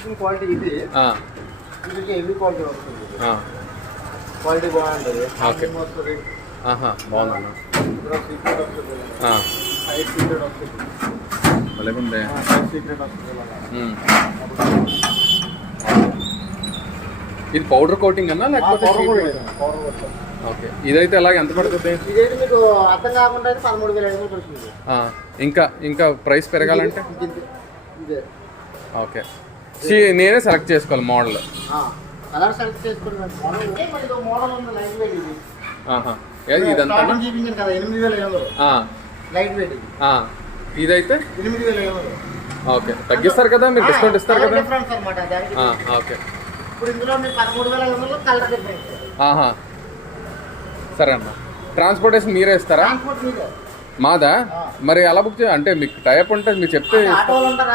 Stitching quality ఇది ఇది heavy quality వస్తుంది. క్వాలిటీ బాగుంటుంది. ఓకే. బాగుందన్న. అలాగుంది. ఇది పౌడర్ కోటింగ్ అన్నా లేకపోతే ఓకే. ఇదైతే ఎలాగ ఎంత పడుతుంది? ఇదైతే మీకు అర్థం కాకుండా 13,500 పడుతుంది. ఇంకా ప్రైస్ పెరగాలంటే ఓకే. నేనే సెలెక్ట్ చేసుకోవాలి మోడల్. కలర్ సెలెక్ట్ చేసుకోవాలి. మోడల్ ఉంది లైట్ వెయిట్ ఇది. ఇదంతా చూపించాను కదా 8,500 లైట్ వెయిట్ ఇది. ఇదైతే 8,500. ఓకే. తగ్గిస్తారు కదా మీరు, డిస్కౌంట్ ఇస్తారు కదా? డిఫరెన్స్ అన్నమాట దానికి. ఓకే. ఇప్పుడు ఇందులో మీకు 13,500 కలర్ డిఫరెన్స్. సరే అన్న. ట్రాన్స్పోర్టేషన్ మీరే ఇస్తారా? ట్రాన్స్పోర్ట్ మీదే. మాదా? మరి ఎలా బుక్ అంటే మీకు టైప్ ఉంటే మీరు చెప్తే ఆటోలు ఉంటారు.